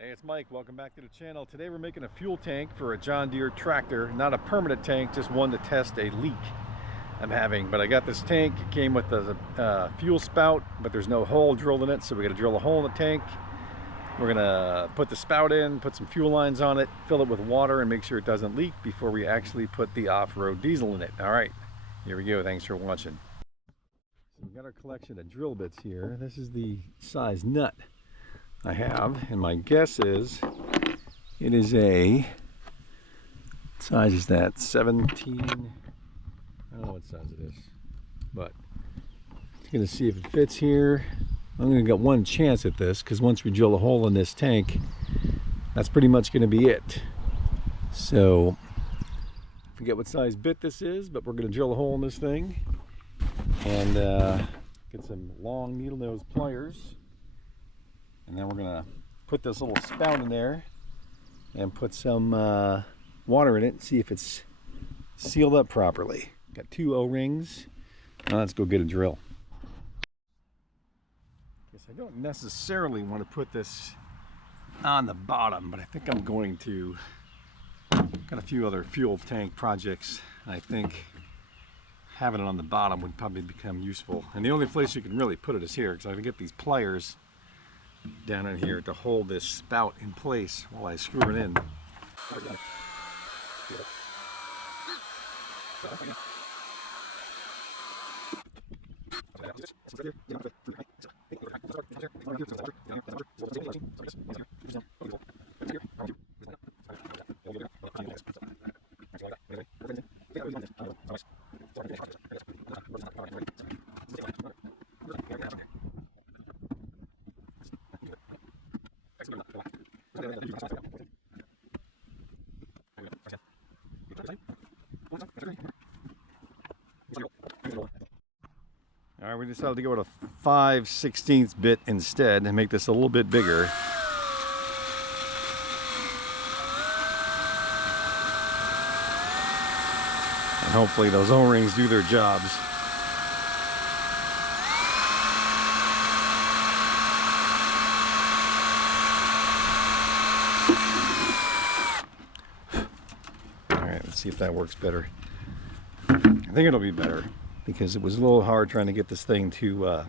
Hey, it's Mike. Welcome back to the channel. Today we're making a fuel tank for a John Deere tractor. Not a permanent tank, just one to test a leak I'm having. But I got this tank. It came with a fuel spout, but there's no hole drilled in it, so we got to drill a hole in the tank. We're gonna put the spout in, put some fuel lines on it, fill it with water, and make sure it doesn't leak before we actually put the off-road diesel in it. All right, here we go. Thanks for watching. So we've got our collection of drill bits here. This is the size nut I have, and my guess is it is what size is that? 17. I don't know what size it is, but I'm gonna see if it fits here. I'm gonna get one chance at this because once we drill a hole in this tank, that's pretty much gonna be it. So I forget what size bit this is, but we're gonna drill a hole in this thing and get some long needle nose pliers. And then we're gonna put this little spout in there and put some water in it and see if it's sealed up properly. Got 2 O-rings. Now let's go get a drill. Guess I don't necessarily want to put this on the bottom, but I think I'm going to. Got a few other fuel tank projects. I think having it on the bottom would probably become useful. And the only place you can really put it is here, because I can get these pliers down in here to hold this spout in place while I screw it in. All right, we decided to go with a 5/16 bit instead and make this a little bit bigger. And hopefully those O-rings do their jobs. All right, let's see if that works better. I think it'll be better, because it was a little hard trying to get this thing to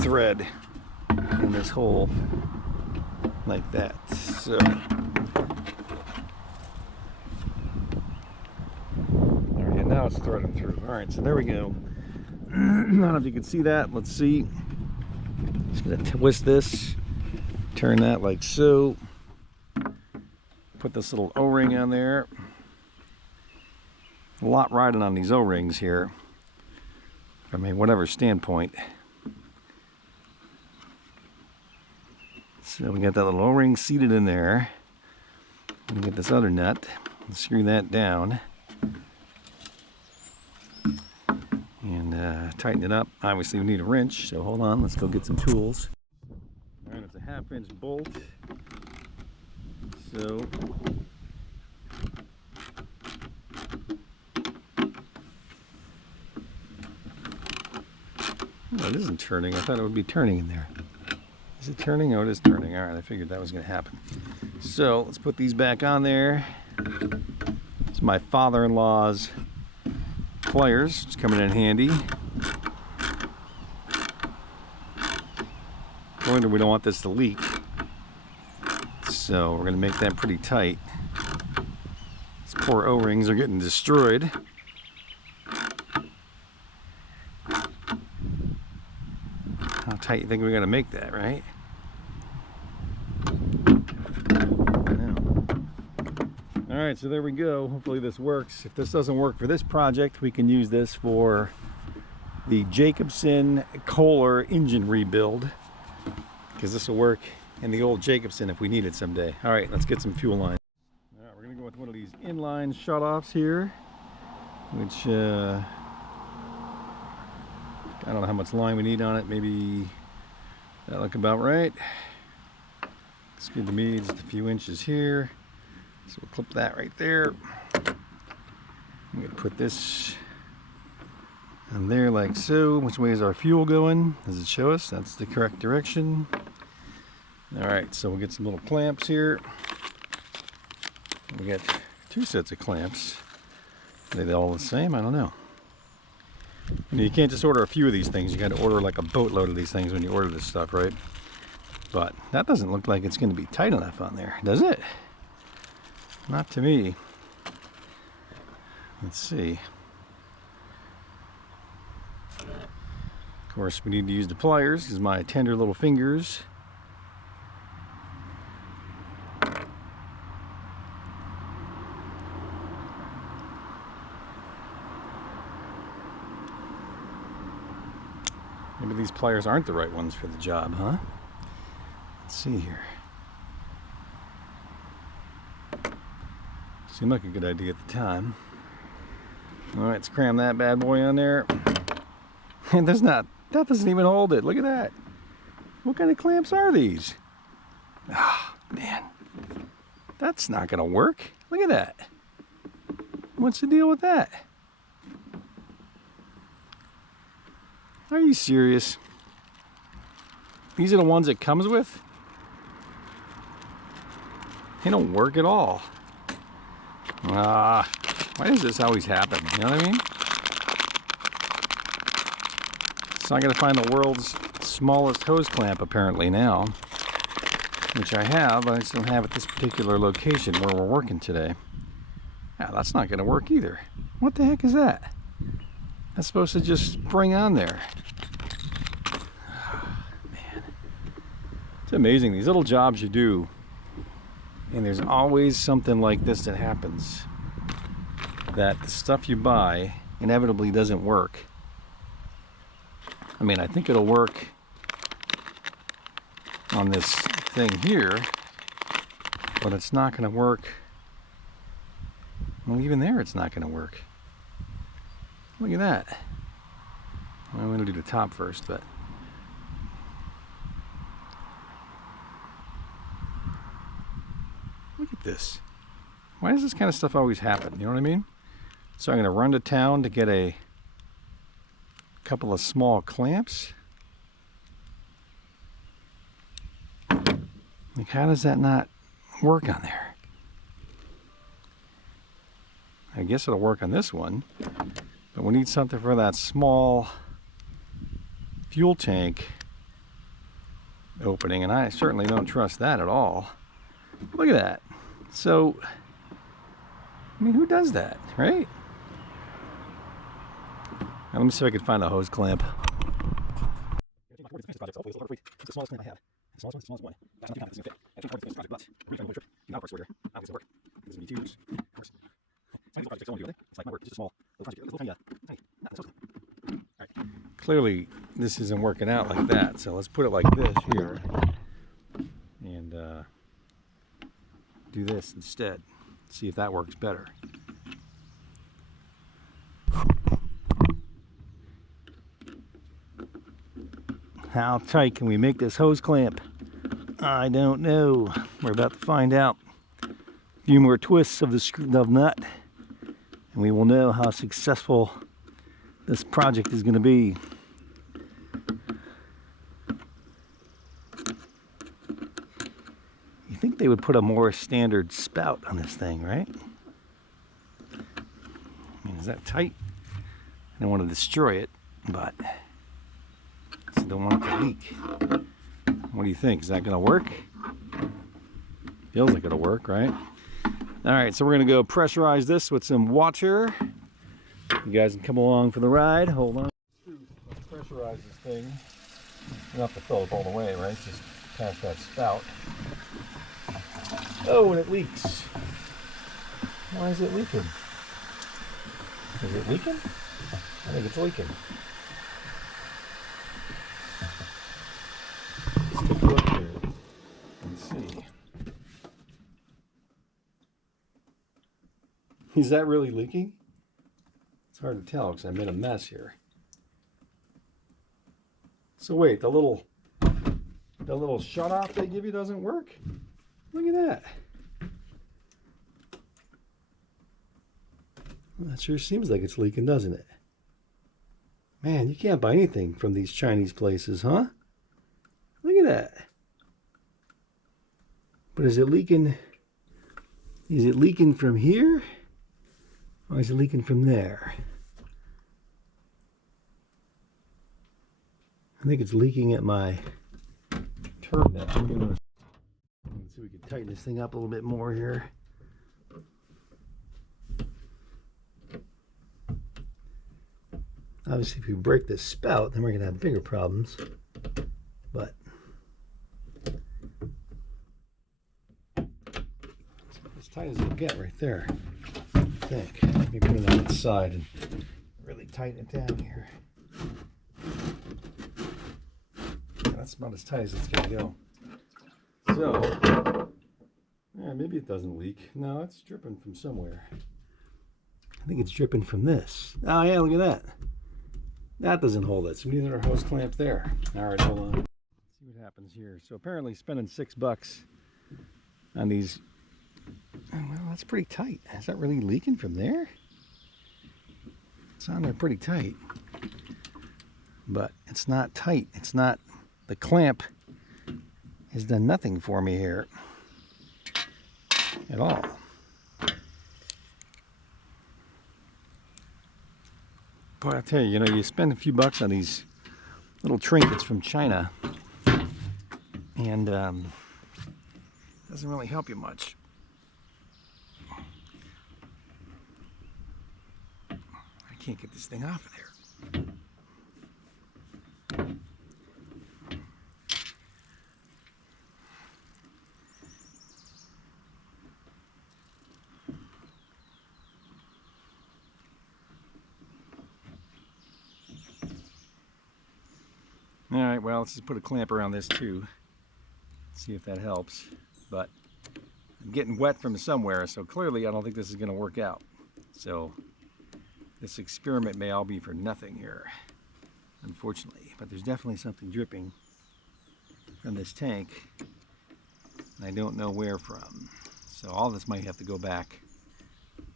thread in this hole like that. So, there we go. Now it's threading through. All right, so there we go. I don't know if you can see that. Let's see. Just gonna twist this, turn that like so. Put this little O-ring on there. A lot riding on these O-rings here. I mean, whatever standpoint. So we got that little O-ring seated in there. And get this other nut and screw that down. And tighten it up. Obviously we need a wrench, so hold on, let's go get some tools. All right, it's a 1/2-inch bolt. So oh, it isn't turning. I thought it would be turning in there. Is it turning? Oh, it is turning. All right, I figured that was going to happen. So let's put these back on there. It's my father-in-law's pliers. It's coming in handy. We don't want this to leak, so we're going to make that pretty tight. These poor O-rings are getting destroyed. How tight you think we're going to make that, right? Alright, so there we go. Hopefully this works. If this doesn't work for this project, we can use this for the Jacobsen Kohler engine rebuild, because this will work in the old Jacobsen if we need it someday. Alright, let's get some fuel lines. Alright, we're going to go with one of these inline shutoffs here, which I don't know how much line we need on it. Maybe that look about right. It's good to me, just a few inches here. So we'll clip that right there. I'm going to put this on there like so. Which way is our fuel going? Does it show us? That's the correct direction. All right, so we'll get some little clamps here. We got 2 sets of clamps. Are they all the same? I don't know. You can't just order a few of these things. You got to order like a boatload of these things when you order this stuff, right? But that doesn't look like it's going to be tight enough on there, does it? Not to me. Let's see. Of course, we need to use the pliers because my tender little fingers. Maybe these pliers aren't the right ones for the job, huh? Let's see here. Seemed like a good idea at the time. All right, let's cram that bad boy on there. And that doesn't even hold it. Look at that. What kind of clamps are these? Ah, man. That's not gonna work. Look at that. What's the deal with that? Are you serious? These are the ones it comes with? They don't work at all. Why does this always happen? You know what I mean? So I gotta find the world's smallest hose clamp apparently now. Which I have, but I just don't have at this particular location where we're working today. Yeah, that's not gonna work either. What the heck is that? That's supposed to just spring on there. Man. It's amazing, these little jobs you do, and there's always something like this that happens. That the stuff you buy inevitably doesn't work. I mean, I think it'll work on this thing here, but it's not going to work. Well, even there it's not going to work. Look at that. Well, I'm going to do the top first, but look at this. Why does this kind of stuff always happen? You know what I mean? So I'm going to run to town to get a couple of small clamps. Like, how does that not work on there? I guess it'll work on this one, but we need something for that small fuel tank opening, and I certainly don't trust that at all. Look at that. So, I mean, who does that, right? Now, let me see if I can find a hose clamp. It's the smallest clamp I have. The smallest one. That's not the fit. That's not the project, but we're going to trip. Now, of course, we're here. Obviously, work. This is going to be 2 years. Of course. It's not project, it's like my work. It's just a small little project. Little tiny, all right. Clearly, this isn't working out like that. So let's put it like this here, and do this instead. See if that works better. How tight can we make this hose clamp? I don't know. We're about to find out. A few more twists of the nut, and we will know how successful this project is going to be. You think they would put a more standard spout on this thing, right? I mean, is that tight? I don't want to destroy it, but I don't want it to leak. What do you think? Is that going to work? Feels like it'll work, right? All right, so we're going to go pressurize this with some water. You guys can come along for the ride. Hold on. Let's pressurize this thing. You don't have to fill it all the way, right? Just past that spout. Oh, and it leaks. Why is it leaking? Is it leaking? I think it's leaking. Let's take a look here and see. Is that really leaking? It's hard to tell because I made a mess here. So wait, the little shut-off they give you doesn't work? Look at that. Well, that sure seems like it's leaking, doesn't it? Man, you can't buy anything from these Chinese places, huh? Look at that. But is it leaking? Is it leaking from here? Or is it leaking from there? I think it's leaking at my turn net. Let's see if we can tighten this thing up a little bit more here. Obviously, if we break this spout, then we're going to have bigger problems. But as tight as it'll get right there, I think. Let me put it on its side and really tighten it down here. That's about as tight as it's going to go. So, yeah, maybe it doesn't leak. No, it's dripping from somewhere. I think it's dripping from this. Oh, yeah, look at that. That doesn't hold it. So we need our hose clamp there. All right, hold on. Let's see what happens here. So apparently spending $6 on these. Well, that's pretty tight. Is that really leaking from there? It's on there pretty tight. But it's not tight. It's not. The clamp has done nothing for me here at all. Boy, I'll tell you, you know, you spend a few bucks on these little trinkets from China, and it doesn't really help you much. I can't get this thing off of there. All right, well, let's just put a clamp around this too. See if that helps. But I'm getting wet from somewhere, so clearly I don't think this is going to work out. So this experiment may all be for nothing here, unfortunately. But there's definitely something dripping from this tank, and I don't know where from. So all this might have to go back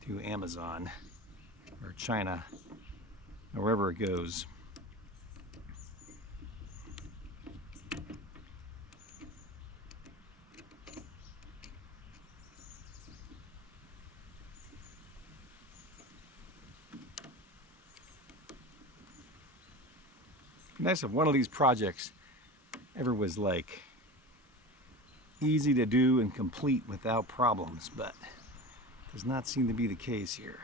to Amazon or China, or wherever it goes. Nice if one of these projects ever was like easy to do and complete without problems, but does not seem to be the case here.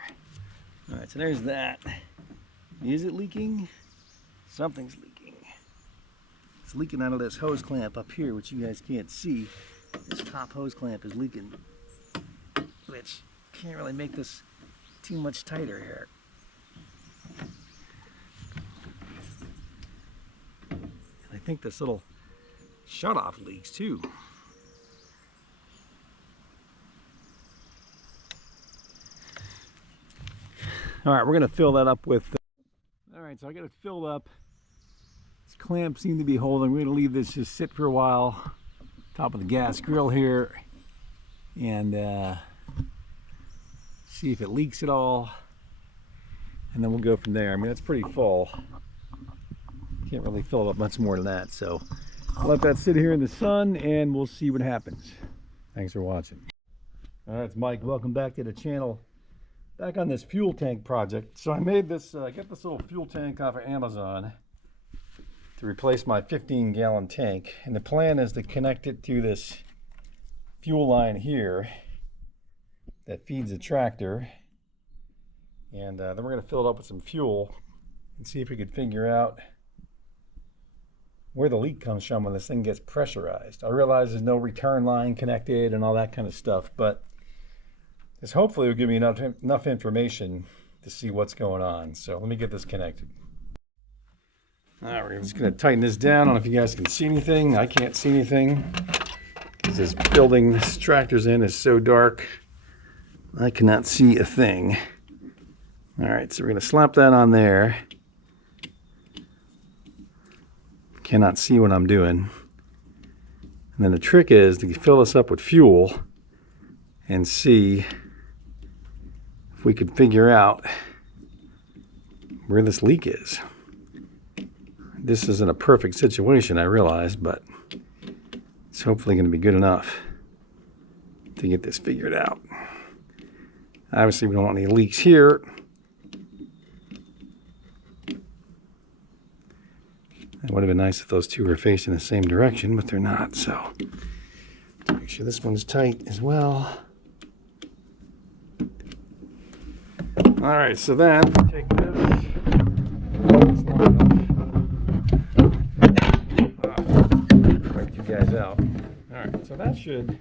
All right, so there's that. Is it leaking? Something's leaking. It's leaking out of this hose clamp up here, which you guys can't see. This top hose clamp is leaking, which can't really make this too much tighter here. I think this little shutoff leaks too. All right, we're gonna fill that up with. All right, so I got it filled up. This clamp seemed to be holding. We're gonna leave this just sit for a while. Top of the gas grill here, and see if it leaks at all, and then we'll go from there. I mean, it's pretty full. Can't really fill it up much more than that, so I'll let that sit here in the sun and we'll see what happens. Thanks for watching. All right, it's Mike. Welcome back to the channel. Back on this fuel tank project. So I made this, I got this little fuel tank off of Amazon to replace my 15-gallon tank, and the plan is to connect it to this fuel line here that feeds the tractor, and then we're going to fill it up with some fuel and see if we could figure out where the leak comes from when this thing gets pressurized. I realize there's no return line connected and all that kind of stuff, but this hopefully will give me enough information to see what's going on. So let me get this connected. All right, we're just gonna tighten this down. I don't know if you guys can see anything. I can't see anything because this building this tractor's in is so dark. I cannot see a thing. All right, so we're gonna slap that on there. Cannot see what I'm doing. And then the trick is to fill this up with fuel and see if we could figure out where this leak is. This isn't a perfect situation, I realize, but it's hopefully going to be good enough. to get this figured out. Obviously, we don't want any leaks here. It would have been nice if those two were facing the same direction, but they're not. So make sure this one's tight as well. All right, so then take this. Break you guys out. All right, so that should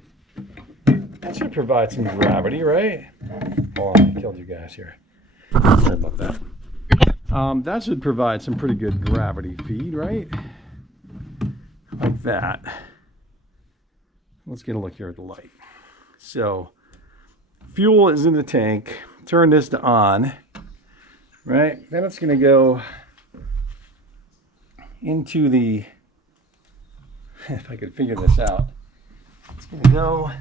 provide some gravity, right? Oh, I killed you guys here. Sorry about that. That should provide some pretty good gravity feed, right? Like that. Let's get a look here at the light. So, fuel is in the tank. Turn this to on, right? Then it's going to go into the, if I could figure this out, it's going to go,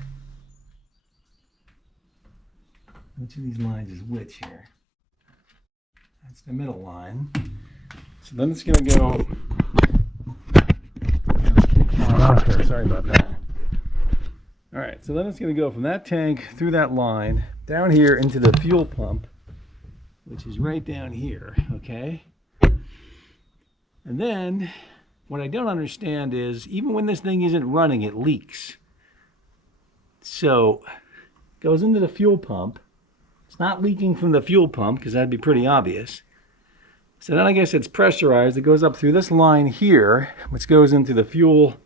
which of these lines is which here? That's the middle line. So then it's going to go, sorry about that. All right, so then it's going to go from that tank through that line down here into the fuel pump, which is right down here, okay? And then what I don't understand is even when this thing isn't running, it leaks. So it goes into the fuel pump. It's not leaking from the fuel pump because that'd be pretty obvious. So then I guess it's pressurized. It goes up through this line here, which goes into the fuel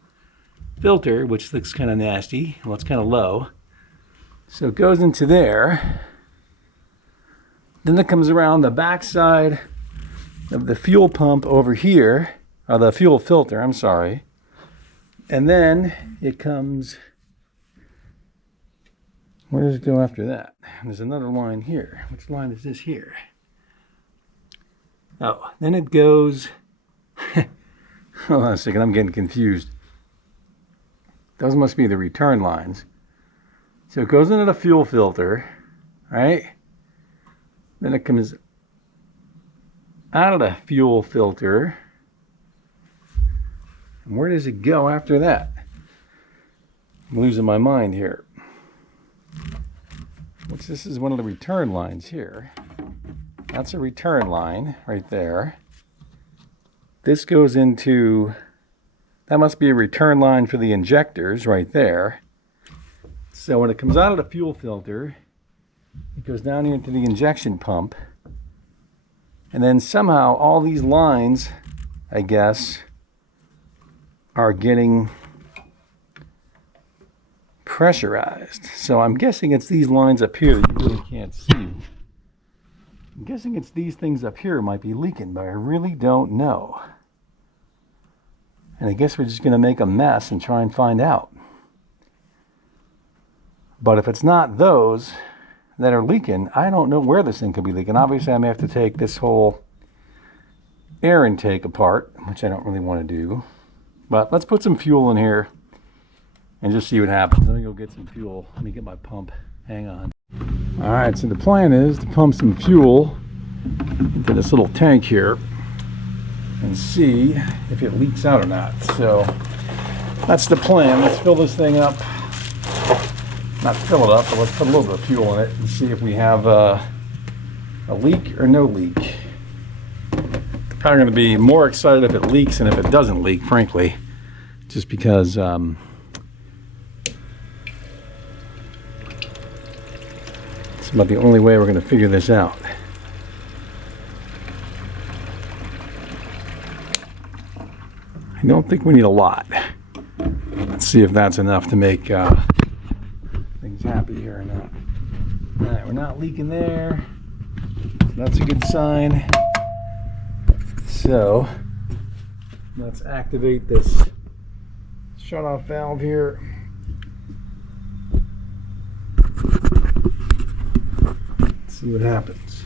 filter, which looks kind of nasty. Well, it's kind of low. So it goes into there. Then it comes around the backside of the fuel pump over here, or the fuel filter, I'm sorry. And then it comes, where does it go after that? There's another line here. Which line is this here? Oh, then it goes, hold on a second, I'm getting confused. Those must be the return lines. So it goes into the fuel filter, right? Then it comes out of the fuel filter. And where does it go after that? I'm losing my mind here. Which this is one of the return lines here. That's a return line right there. This goes into, that must be a return line for the injectors right there. So when it comes out of the fuel filter, it goes down here into the injection pump. And then somehow all these lines, I guess, are getting pressurized. So I'm guessing it's these lines up here that you really can't see. I'm guessing it's these things up here might be leaking, but I really don't know. And I guess we're just going to make a mess and try and find out. But if it's not those that are leaking, I don't know where this thing could be leaking. Obviously, I may have to take this whole air intake apart, which I don't really want to do. But let's put some fuel in here and just see what happens. Let me go get some fuel. Let me get my pump. Hang on. All right, so the plan is to pump some fuel into this little tank here and see if it leaks out or not. So that's the plan. Let's fill this thing up. Not fill it up, but let's put a little bit of fuel in it and see if we have a leak or no leak. Probably going to be more excited if it leaks than if it doesn't leak, frankly, just because it's about the only way we're going to figure this out. I don't think we need a lot. Let's see if that's enough to make things happy here or not. All right, we're not leaking there. That's a good sign. So let's activate this shut-off valve here. Let's see what happens.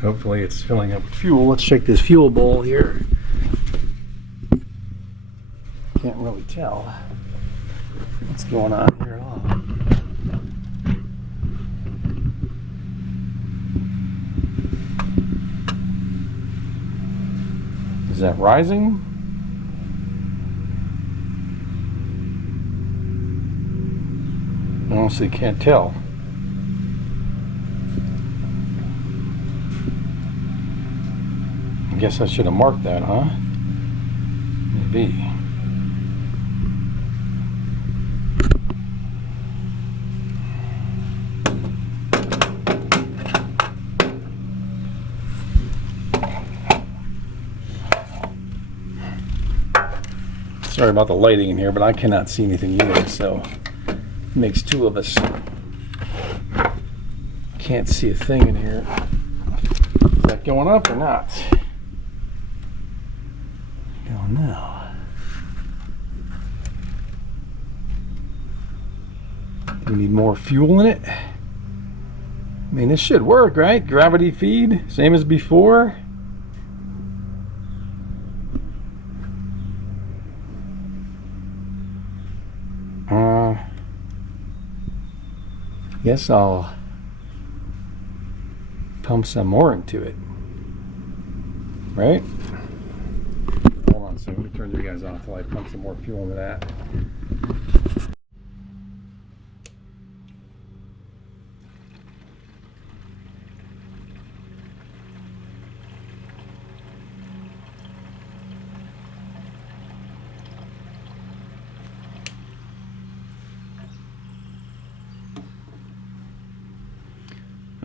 Hopefully it's filling up with fuel. Let's check this fuel bowl here. Can't really tell what's going on here at all. Is that rising? I honestly can't tell. I guess I should have marked that, huh? Maybe. Sorry about the lighting in here, but I cannot see anything either, so it makes two of us. Can't see a thing in here. Is that going up or not? Going now. Do we need more fuel in it? I mean, this should work, right? Gravity feed, same as before. Guess I'll pump some more into it, right? Hold on a second, let me turn you guys off while I pump some more fuel into that.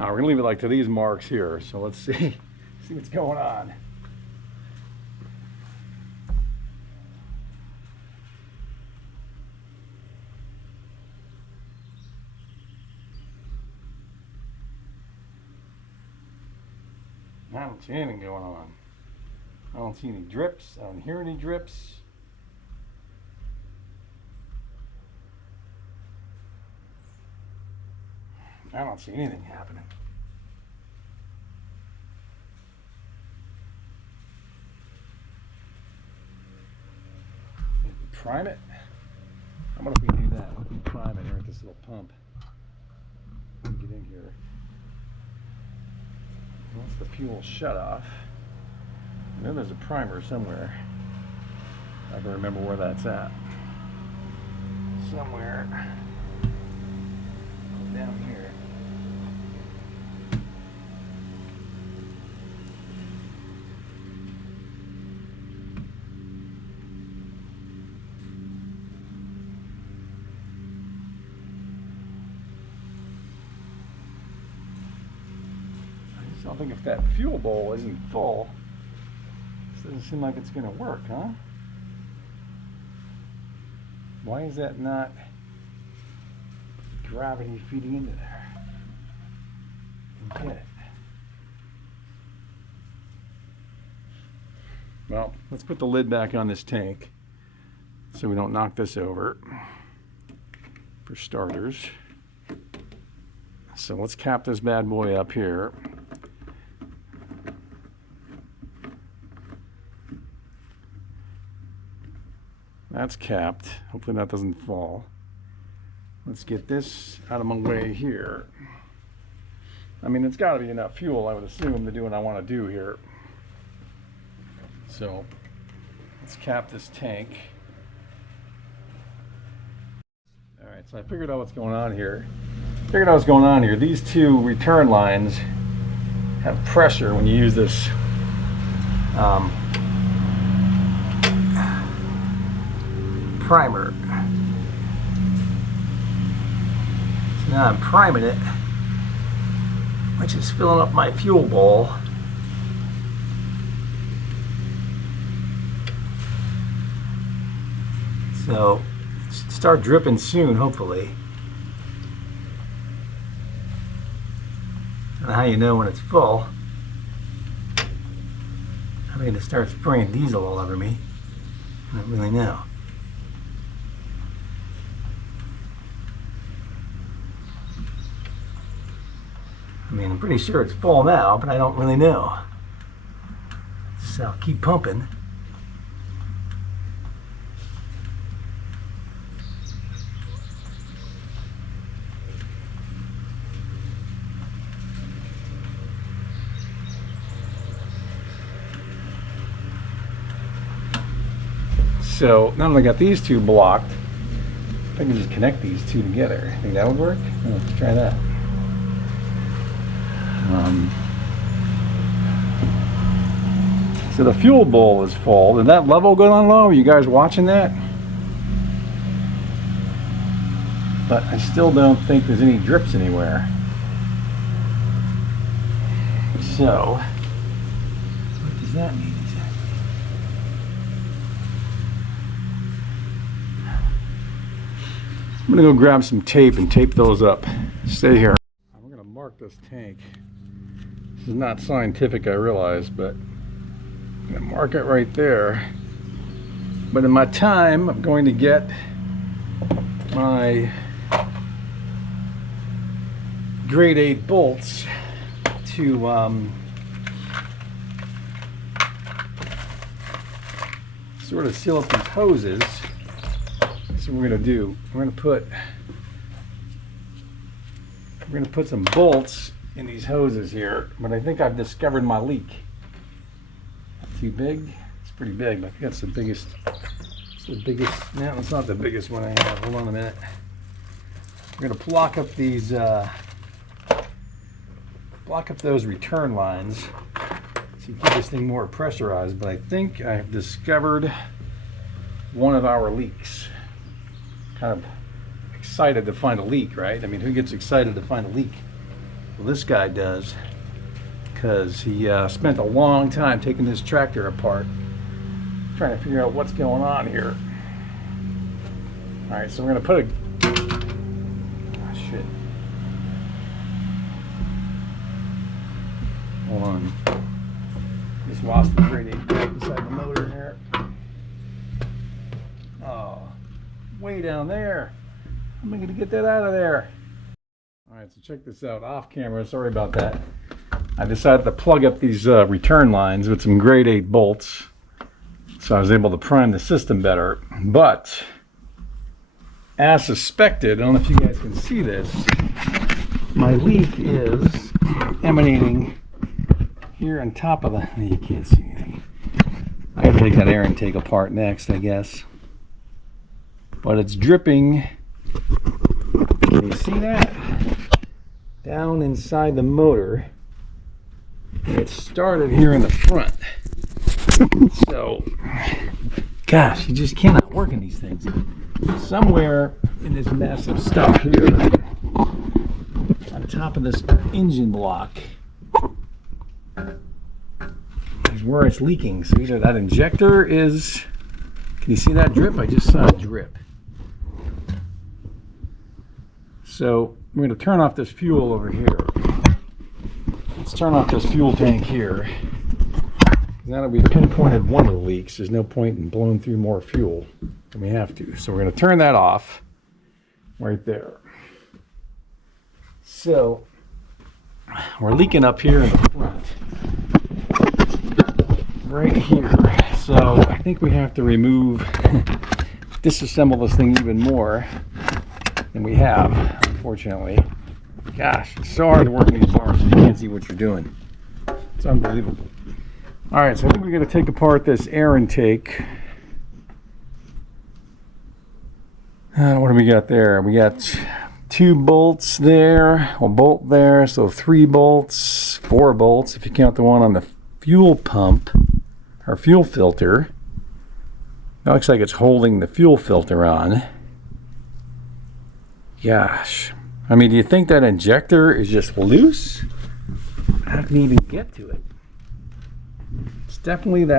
We're gonna leave it like to these marks here, so let's see what's going on. I don't see anything going on. I don't see any drips. I don't hear any drips. I don't see anything happening. Maybe prime it. How about if we do that? Let me prime it here with this little pump. Let me get in here. Once the fuel shut off, I know there's a primer somewhere. I can remember where that's at. Somewhere down here. I think if that fuel bowl isn't full, this doesn't seem like it's going to work, huh? Why is that not gravity feeding into there? I don't get it. Well, let's put the lid back on this tank so we don't knock this over, for starters. So let's cap this bad boy up here. That's capped. Hopefully that doesn't fall. Let's get this out of my way here. I mean, it's got to be enough fuel, I would assume, to do what I want to do here. So let's cap this tank. All right, so I figured out what's going on here. These two return lines have pressure when you use this primer. So now I'm priming it, which is filling up my fuel bowl. So it should start dripping soon, hopefully. I don't know how you know when it's full. I'm going to start spraying diesel all over me. I don't really know. I mean, I'm pretty sure it's full now, but I don't really know. So I'll keep pumping. So now that I got these two blocked, I can just connect these two together. Think that would work? Let's try that. So the fuel bowl is full. Did that level go on low? Are you guys watching that? But I still don't think there's any drips anywhere. So, what does that mean exactly? I'm gonna go grab some tape and tape those up. Stay here. I'm gonna mark this tank. This is not scientific, I realize, but I'm gonna mark it right there. But in my time, I'm going to get my grade 8 bolts to sort of seal up these hoses. That's what we're gonna do. We're gonna put some bolts in these hoses here, but I think I've discovered my leak. Too big? It's pretty big, but I think that's the biggest. It's the biggest. No, it's not the biggest one I have. Hold on a minute. We're gonna block up these. Block up those return lines so you keep this thing more pressurized. But I think I've discovered one of our leaks. Kind of excited to find a leak, right? I mean, who gets excited to find a leak? Well, this guy does, because he spent a long time taking this tractor apart, trying to figure out what's going on here. All right, so we're gonna put a. Oh, shit. Hold on. Just lost the grade 8 pipe inside the motor here. Oh, way down there. How am I going to get that out of there? All right, so check this out. Off camera, sorry about that. I decided to plug up these return lines with some grade 8 bolts, so I was able to prime the system better. But as suspected, I don't know if you guys can see this, my leak is emanating here on top of the. You can't see anything. I gotta take that air intake apart next, I guess. But it's dripping. Can you see that? Down inside the motor. It started here in the front. So, gosh, you just cannot work in these things. Somewhere in this mess of stuff here, on top of this engine block, is where it's leaking. So either that injector is. Can you see that drip? I just saw a drip. So we're going to turn off this fuel over here. Let's turn off this fuel tank here. Now that we've pinpointed one of the leaks, there's no point in blowing through more fuel than we have to. So we're going to turn that off right there. So we're leaking up here in the front. Right here. So I think we have to remove, disassemble this thing even more than we have, unfortunately. Gosh, it's so hard to work in these bars so you can't see what you're doing. It's unbelievable. All right, so I think we're going to take apart this air intake. What do we got there? We got 2 bolts there, a bolt there, so 3 bolts, 4 bolts if you count the one on the fuel pump, or fuel filter. It looks like it's holding the fuel filter on. Gosh. I mean, do you think that injector is just loose? How can you even get to it? It's definitely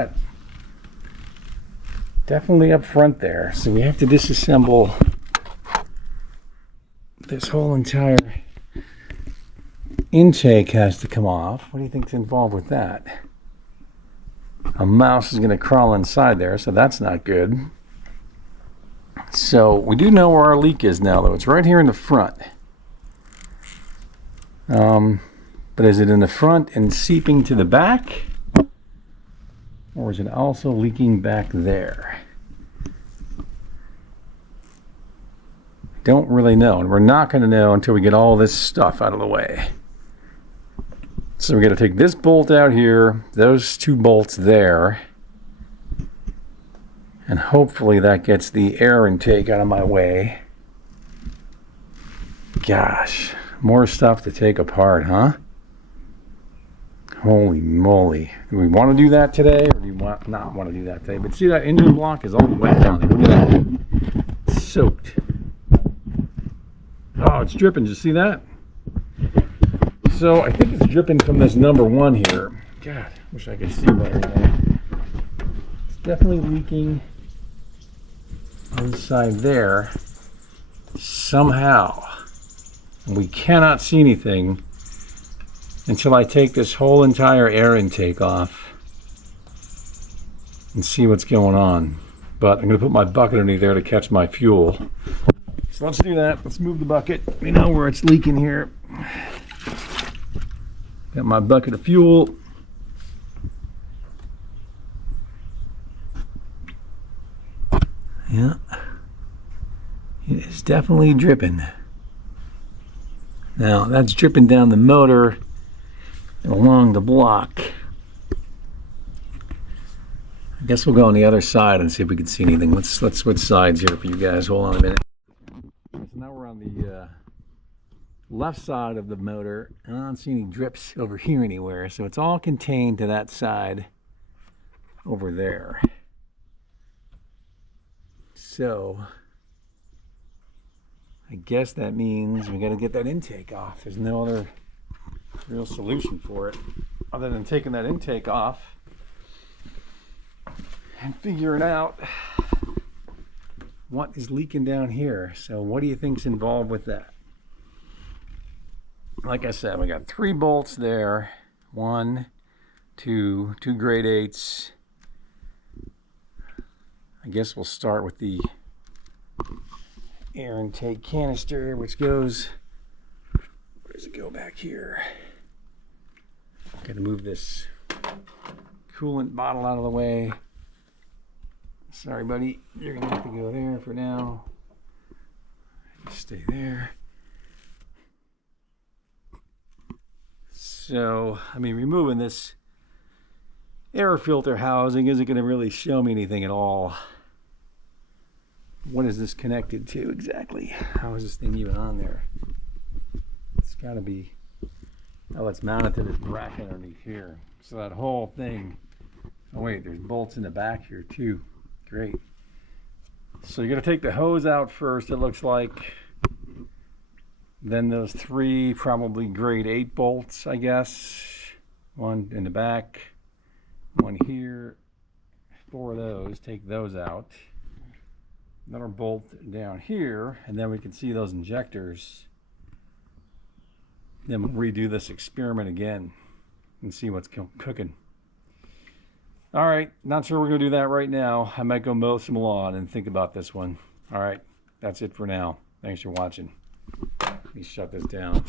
up front there. So we have to disassemble this whole entire intake has to come off. What do you think's involved with that? A mouse is going to crawl inside there, so that's not good. So we do know where our leak is now, though. It's right here in the front. But is it in the front and seeping to the back? Or is it also leaking back there? Don't really know, and we're not going to know until we get all this stuff out of the way. So we're going to take this bolt out here, those 2 bolts there, And hopefully that gets the air intake out of my way. Gosh, more stuff to take apart, huh? Holy moly. Do we want to do that today, or do you not want to do that today? But see, that engine block is all wet down there. Look at that. It's soaked. Oh, it's dripping. Did you see that? So I think it's dripping from this number one here. God, wish I could see better there. It's definitely leaking inside there somehow. And we cannot see anything until I take this whole entire air intake off and see what's going on. But I'm going to put my bucket underneath there to catch my fuel. So let's do that. Let's move the bucket. We know where it's leaking here. Got my bucket of fuel. Yeah. It is definitely dripping. Now that's dripping down the motor and along the block. I guess we'll go on the other side and see if we can see anything. Let's switch sides here for you guys. Hold on a minute. So now we're on the left side of the motor, and I don't see any drips over here anywhere. So it's all contained to that side over there. So I guess that means we got to get that intake off. There's no other real solution for it other than taking that intake off and figuring out what is leaking down here. So what do you think's involved with that? Like I said, we got 3 bolts there. 1, 2 grade 8s. I guess we'll start with the air intake canister, which goes, where does it go back here? Gotta move this coolant bottle out of the way. Sorry, buddy, you're gonna have to go there for now. Just stay there. So, I mean, removing this air filter housing isn't gonna really show me anything at all. What is this connected to exactly? How is this thing even on there? It's got to be, oh, it's mounted to this bracket underneath here. So that whole thing, oh wait, there's bolts in the back here too. Great. So you're going to take the hose out first, it looks like. Then those 3 probably grade 8 bolts, I guess. 1 in the back, 1 here, 4 of those, take those out. Another bolt down here, and then we can see those injectors. Then we'll redo this experiment again and see what's cooking. All right, not sure we're gonna do that right now. I might go mow some lawn and think about this one. All right, that's it for now. Thanks for watching. Let me shut this down.